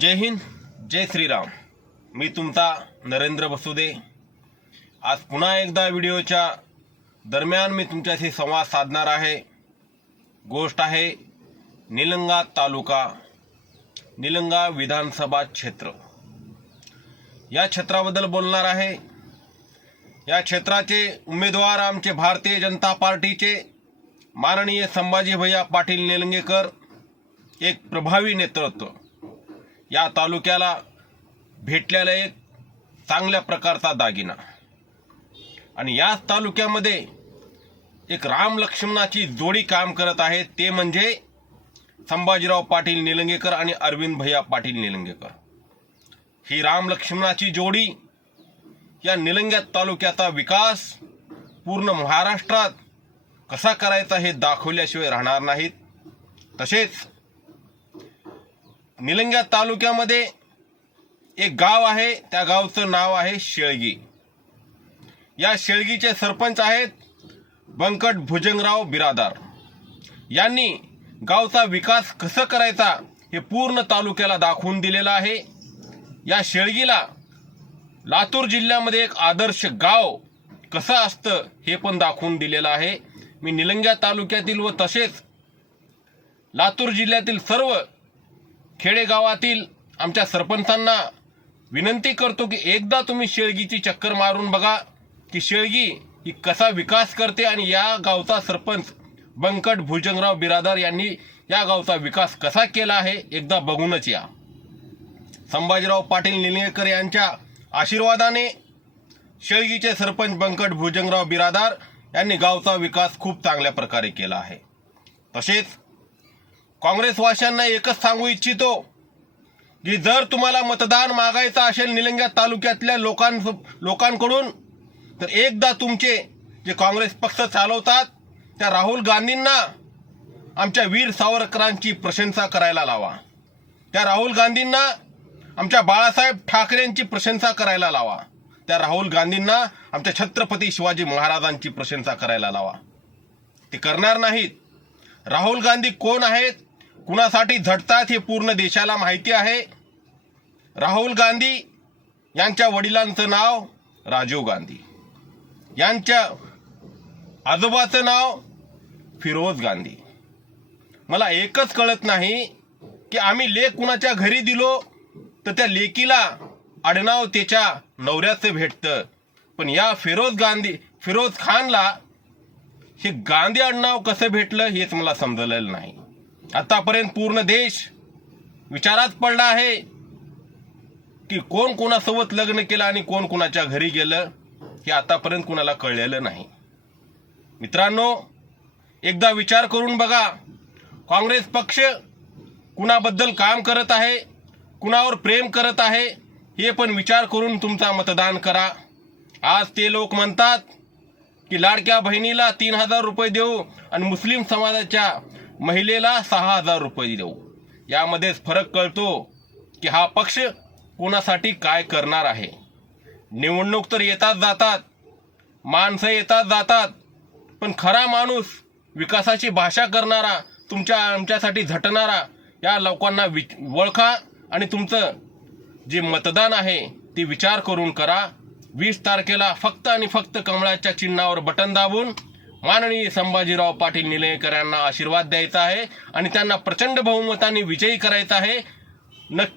जय हिंद जय श्रीराम. मी तुमचा नरेंद्र बसुदे. आज पुन्हा एकदा व्हिडिओच्या दरम्यान मी तुमच्याशी संवाद साधणार आहे. गोष्ट आहे निलंगा तालुका निलंगा विधानसभा क्षेत्र. या क्षेत्राबद्दल बोलणार आहे. या क्षेत्राचे उमेदवार आमचे भारतीय जनता पार्टीचे माननीय संभाजी भैया पाटील निलंगेकर एक प्रभावी नेतृत्व. या तालुक्याला भेटलेला एक चांगल्या प्रकारचा दागिना. आणि याच तालुक्यामध्ये एक राम लक्ष्मणाची जोडी काम करत आहे ते म्हणजे संभाजीराव पाटील निलंगेकर आणि अरविंद भैया पाटील निलंगेकर. ही राम लक्ष्मणाची जोडी या निलंग्यात तालुक्याचा विकास पूर्ण महाराष्ट्रात कसा करायचा हे दाखवल्याशिवाय राहणार नाहीत. तसेच निलंग्या तालुक्यामध्ये एक गाव आहे. त्या गावचं नाव आहे शेळगी. या शेळगीचे सरपंच आहेत बंकट भुजंगराव बिरादार. यांनी गावचा विकास कसं करायचा हे पूर्ण तालुक्याला दाखवून दिलेलं आहे. या शेळगीला लातूर जिल्ह्यामध्ये एक आदर्श गाव कसं असतं हे पण दाखवून दिलेलं आहे. मी निलंग्या तालुक्यातील व तसेच लातूर जिल्ह्यातील सर्व खेडेगावातील आमच्या सरपंचांना विनंती करतो की एकदा तुम्ही शेळगीची चक्कर मारून बघा की शेळगी ही कसा विकास करते आणि या गावचा सरपंच बंकट भुजंगराव बिरादार यांनी या गावचा विकास कसा केला आहे एकदा बघूनच या. संभाजीराव पाटील निलंगेकर यांच्या आशीर्वादाने शेळगीचे सरपंच बंकट भुजंगराव बिरादार यांनी गावचा विकास खूप चांगल्या प्रकारे केला आहे. तसेच काँग्रेसवाशांना एकच सांगू इच्छितो की जर तुम्हाला मतदान मागायचं असेल निलंग्या तालुक्यातल्या लोकां लोकांकडून तर एकदा तुमचे जे काँग्रेस पक्ष चालवतात त्या राहुल गांधींना आमच्या वीर सावरकरांची प्रशंसा करायला लावा. त्या राहुल गांधींना आमच्या बाळासाहेब ठाकरेंची प्रशंसा करायला लावा. त्या राहुल गांधींना आमच्या छत्रपती शिवाजी महाराजांची प्रशंसा करायला लावा. ते करणार नाहीत. राहुल गांधी कोण आहेत? कुणासाठी झटतात हे पूर्ण देशाला माहिती आहे. राहुल गांधी यांच्या वडिलांचं नाव राजीव गांधी. यांच्या आजोबाचं नाव फिरोज गांधी. मला एकच कळत नाही की आम्ही लेख कुणाच्या घरी दिलो तर त्या लेकीला आडनाव त्याच्या नवऱ्याचं भेटतं. पण या फिरोज गांधी फिरोज खानला हे गांधी आडनाव कसं भेटलं हेच मला समजलेलं नाही. आतापर्यंत पूर्ण देश विचारात पडला आहे की कोण कोणासोबत लग्न केलं आणि कोण कोणाच्या घरी गेलं हे आतापर्यंत कुणाला कळलेलं नाही. मित्रांनो एकदा विचार करून बघा काँग्रेस पक्ष कुणाबद्दल काम करत आहे कुणावर प्रेम करत आहे हे पण विचार करून तुमचा मतदान करा. आज ते लोक म्हणतात की लाडक्या बहिणीला तीन हजार रुपये देऊ आणि मुस्लिम समाजाच्या महिलेला सहा हजार रुपये देऊ. यामध्येच फरक कळतो की हा पक्ष कोणासाठी काय करणार आहे. निवडणूक तर येतात जातात माणसं येतात जातात पण खरा माणूस विकासाची भाषा करणारा तुमच्या आमच्यासाठी झटणारा या लोकांना वि ओळखा आणि तुमचं जे मतदान आहे ते विचार करून करा. वीस तारखेला फक्त आणि फक्त कमळाच्या चिन्हावर बटन दाबून माननीय संभाजीराव पाटील निलंगेकर यांना आशीर्वाद द्यायचा आहे आणि त्यांना प्रचंड बहुमताने विजयी करायचा आहे. नक्की